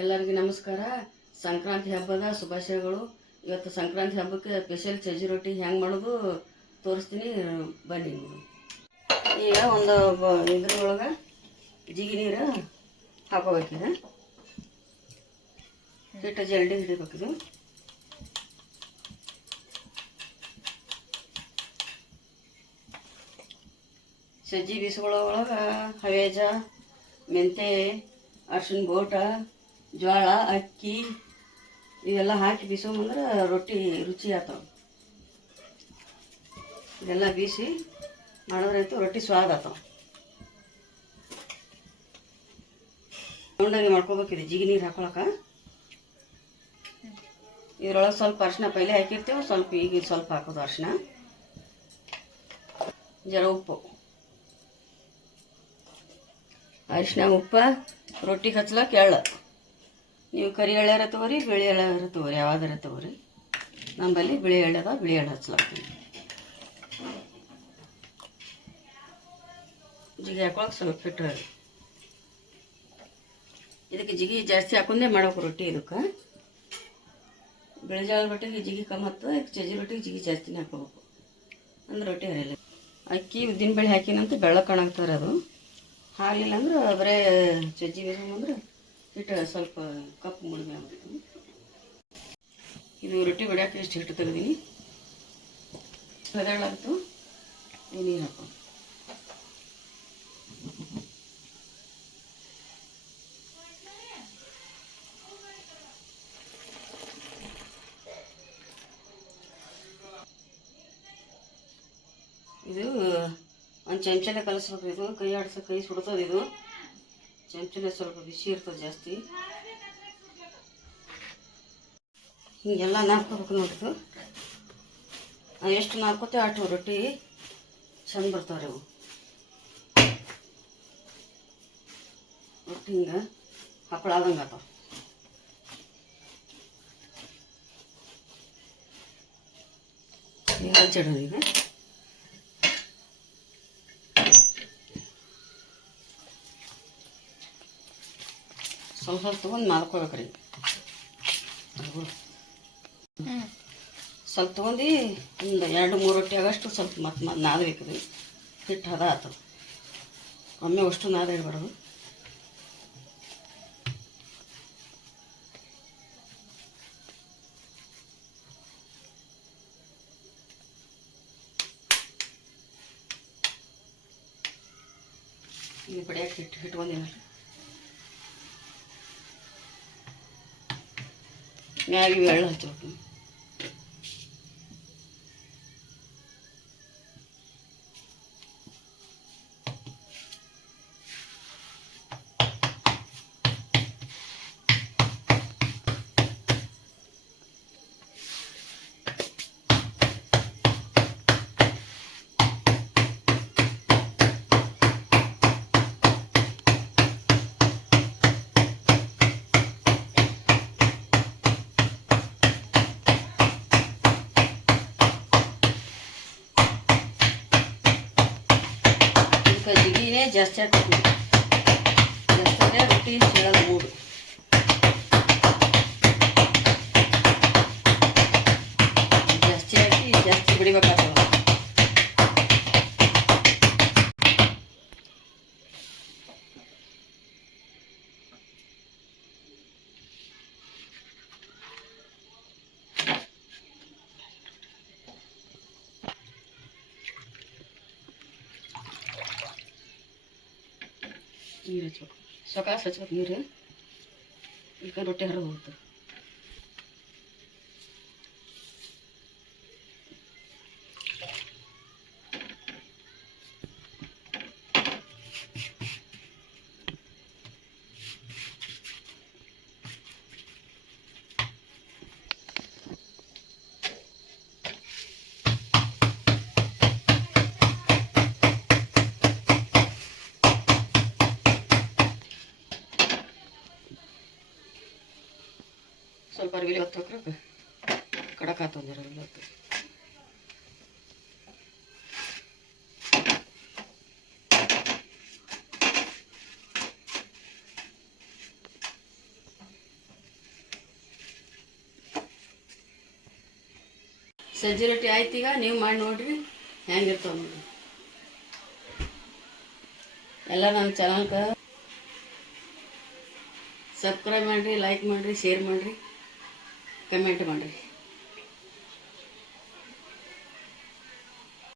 ಎಲ್ಲರಿಗೂ ನಮಸ್ಕಾರ. ಸಂಕ್ರಾಂತಿ ಹಬ್ಬದ ಶುಭಾಶಯಗಳು. ಇವತ್ತು ಸಂಕ್ರಾಂತಿ ಹಬ್ಬಕ್ಕೆ ಸ್ಪೆಷಲ್ ಚಜ್ಜಿ ರೊಟ್ಟಿ ಹೆಂಗೆ ಮಾಡೋದು ತೋರಿಸ್ತೀನಿ. ಬನ್ನಿ ಈಗ ಒಂದು ಇದ್ರೊಳಗೆ ಜಿಗಿ ನೀರು ಹಾಕೋಬೇಕಿದೆ. ಹಿಟ್ಟು ಜಲ್ಡಿ ಹಿಡಿಬೇಕಿದು. ಸಜ್ಜಿ ಬಿಸಿಗಳೊಳಗೆ ಹವೇಜ ಮೆಂತೆ ಅರ್ಶಿನ ಗೋಟ ಜೋಳ, ಅಕ್ಕಿ, ಇವೆಲ್ಲ ಹಾಕಿ ಬೀಸೋಮಂದ್ರೆ ರೊಟ್ಟಿ ರುಚಿ ಆಗ್ತಾವ ಇದೆಲ್ಲ ಬೀಸಿ ಮಾಡಿದ್ರಾಯ್ತು ರೊಟ್ಟಿ ಸ್ವಾದ ಆಗ್ತಾವ ಉಂಡಂಗೆ ಮಾಡ್ಕೋಬೇಕಿದೆ ಜಿಗಿ ನೀರು ಹಾಕೊಳಕ್ಕೆ ಇದ್ರೊಳಗೆ ಸ್ವಲ್ಪ ಅರಿಶಿನ ಪೈಲೆ ಹಾಕಿರ್ತೀವಿ, ಸ್ವಲ್ಪ ಈಗ ಸ್ವಲ್ಪ ಹಾಕೋದು ಅರಿಶಿನ. ಜರ ಉಪ್ಪು. ಅರಿಶಿನ, ಉಪ್ಪು, ರೊಟ್ಟಿ ಹಚ್ಲಕ್ಕೆ ಎಳ್ಳು. ನೀವು ಕರಿ ಎಳ್ಳಾರ ತಗೋರಿ ಬಿಳಿ ಎಳ್ಳಾರ ತಗೋರಿ ಯಾವ್ದಾರ ತಗೋರಿ ನಂಬಲ್ಲಿ ಬಿಳಿ ಎಳ್ಳದ, ಬಿಳಿ ಎಳ್ಳು ಹಚ್ಲಾಕ್ತೀವಿ. ಜಿಗಿ ಹಾಕೊಳಕ್ಕೆ ಸ್ವಲ್ಪ ಹಿಟ್ಟು ಇದಕ್ಕೆ ಜಿಗಿ ಜಾಸ್ತಿ ಹಾಕೊಂಡೇ ಮಾಡೋಕೆ ರೊಟ್ಟಿ ಇದಕ್ಕೆ. ಬಿಳಿ ಜಾಳ ರೊಟ್ಟಿಗೆ ಜಿಗಿ ಕಮ್ಮಿ ಹತ್ತದ, ಇದಕ್ಕೆ ಚಜ್ಜಿ ರೊಟ್ಟಿಗೆ ಜಿಗಿ ಜಾಸ್ತಿನೇ ಹಾಕೋಬೇಕು ಅಂದ್ರೆ ರೊಟ್ಟಿ ಹರಿಯಲ್ಲ. ಅಕ್ಕಿ ಉದ್ದಿನ ಬೇಳೆ ಹಾಕಿನಂತ ಬೆಳ್ಳ ಕಣಾಗ್ತಾರೆ ಅದು. ಹಾಲಿಲ್ಲ ಅಂದ್ರೆ ಬರೇ ಚಜ್ಜಿ ಬೇಕಂದ್ರೆ ಹಿಟ್ಟು ಸ್ವಲ್ಪ ಕಪ್ಪು ಮುಳುಮೆ ಆಗ್ಬೇಕು ಇದು ರೊಟ್ಟಿ ಬಡಿಯೋಕೆ ಎಷ್ಟು ಹಿಟ್ಟು ತೆಗೆದೀನಿ. ಹದಳಾಗ್ತು ನೀರು ಹಾಕೋ ಇದು ಒಂದು ಚಮಚಲೆ ಕಲಿಸ್ಬೇಕು ಇದು. ಕೈ ಆಡ್ಸೋ ಕೈ ಸುಡ್ತದೆ ಇದು. ಚಮಚಲೆ ಸ್ವಲ್ಪ ಬಿಸಿ ಇರ್ತದೆ ಜಾಸ್ತಿ. ಹೀಗೆಲ್ಲ ನಾದ್ಕೋಬೇಕು ನೋಡಿದ್ರು ಎಷ್ಟು ನಾದ್ಕೋತೇವೆ ಅಷ್ಟು ರೊಟ್ಟಿ ಚಂದ ಬರ್ತಾವ್ರಿ ಅವು. ರೊಟ್ಟಿ ಹಿಂಗೆ ಹಪ್ಪಳ ಆದಂಗೆ ಆತಾವ. ಹಚ್ಚಿಡೋದು ಈಗ. ಸ್ವಲ್ಪ ಸ್ವಲ್ಪ ತೊಗೊಂಡು ರೀ ಸ್ವಲ್ಪ ತೊಗೊಂಡು ಒಂದು ಎರಡು ಮೂರು ರೊಟ್ಟಿ ಆಗಷ್ಟು ಸ್ವಲ್ಪ ಮತ್ತೆ ಮತ್ತೆ ನಾದಬೇಕ್ರಿ. ಹಿಟ್ಟು ಹದ ಆಯ್ತು ಒಮ್ಮೆ ಅಷ್ಟು ನಾದ ಇಡಬಾರ್ದು ಈಗ ಬಡಿಯಕ್ಕೆ ಹಿಟ್ಟು ಇಟ್ಕೊಂಡಿನಲ್ರಿ ഞാൻ വെള്ളം വെച്ചോട്ടും ಇದಕ್ಕೆ ಜಿಗಿನೇ ಜಾಸ್ತಿ ಹಾಕ್ಬೇಕು ಜಾಸ್ತಿ ಆದರೆ ರೊಟ್ಟಿ ಸೀಳಲ್ಲ ಮೂಡು ಜಾಸ್ತಿ ಹಾಕಿ ಜಾಸ್ತಿ ಬಿಡಿಬೇಕಾಗ್ತದೆ ನೀರು ಹಚ್ಬೇಕು ಸೊಕಾಸ್ ಹಚ್ಬೇಕು ನೀರು ಈಗ ರೊಟ್ಟಿ ಹರಿದು ಹೋಗ್ತದೆ ಸ್ವಲ್ಪ ಅರ್ಗಿಲಿ ಹೊತ್ತೊಕ್ರೆ ಕಡಕ್ ಆತಂದ್ರೆ ಹೊತ್ತು ಸಜ್ಜಿ ರೊಟ್ಟಿ ಆಯ್ತು ಈಗ, ನೀವು ಮಾಡಿ ನೋಡ್ರಿ, ಹೆಂಗಿರ್ತಾವ ನೋಡಿ ಎಲ್ಲ ನನ್ನ ಚಾನಲ್ಗೆ ಸಬ್ಸ್ಕ್ರೈಬ್ ಮಾಡಿರಿ ಲೈಕ್ ಮಾಡಿರಿ ಶೇರ್ ಮಾಡಿರಿ. ಕಮೆಂಟ್ ಮಾಡಿರಿ